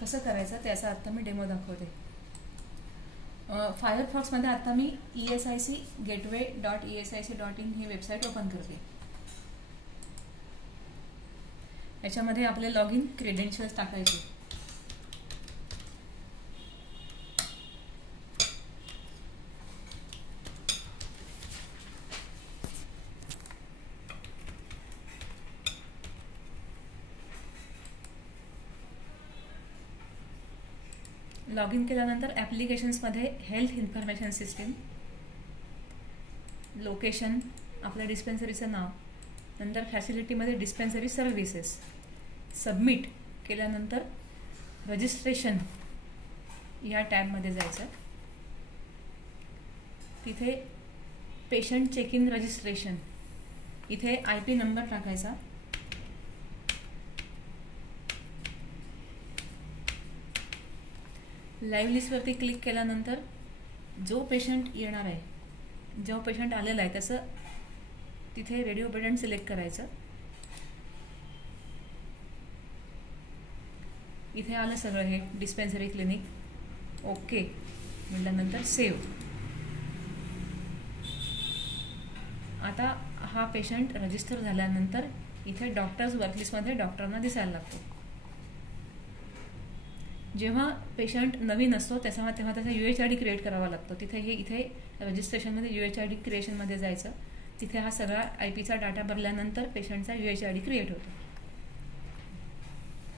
कसं करायचं त्याचा आता मी डेमो दाखवते. फायरफॉक्समध्ये आता मी esic-gateway.esic.in ही वेबसाईट ओपन करते. याच्यामध्ये आपले लॉग इन क्रेडेन्शियल्स टाकायचे. लॉग इन केल्यानंतर ॲप्लिकेशन्समध्ये हेल्थ इन्फॉर्मेशन सिस्टीम, लोकेशन, आपल्या डिस्पेन्सरीचं नाव, नंतर फॅसिलिटीमध्ये डिस्पेन्सरी सर्व्हिसेस, सबमिट केल्यानंतर रजिस्ट्रेशन या टॅबमध्ये जायचं. तिथे पेशंट चेक इन रजिस्ट्रेशन, इथे IP नंबर टाकायचा. लाईव्ह लिस्टवरती क्लिक केल्यानंतर जो पेशंट येणार आहे, जो पेशंट आलेला आहे त्याचं तिथे रेडिओ बटन सिलेक्ट करायचं. इथे आलं सगळं हे डिस्पेन्सरी क्लिनिक. ओके म्हटल्यानंतर सेव्ह. आता हा पेशंट रजिस्टर झाल्यानंतर इथे डॉक्टर्स वर्कलिस्टमध्ये डॉक्टरांना दिसायला लागतो. जेव्हा पेशंट नवीन असतो तेव्हा त्याचा UHID क्रिएट करावा लागतो. तिथे इथे रजिस्ट्रेशनमध्ये UHID क्रिएशनमध्ये जायचं. तिथे हा सगळा IP चा डाटा भरल्यानंतर पेशंटचा UHID क्रिएट होतो.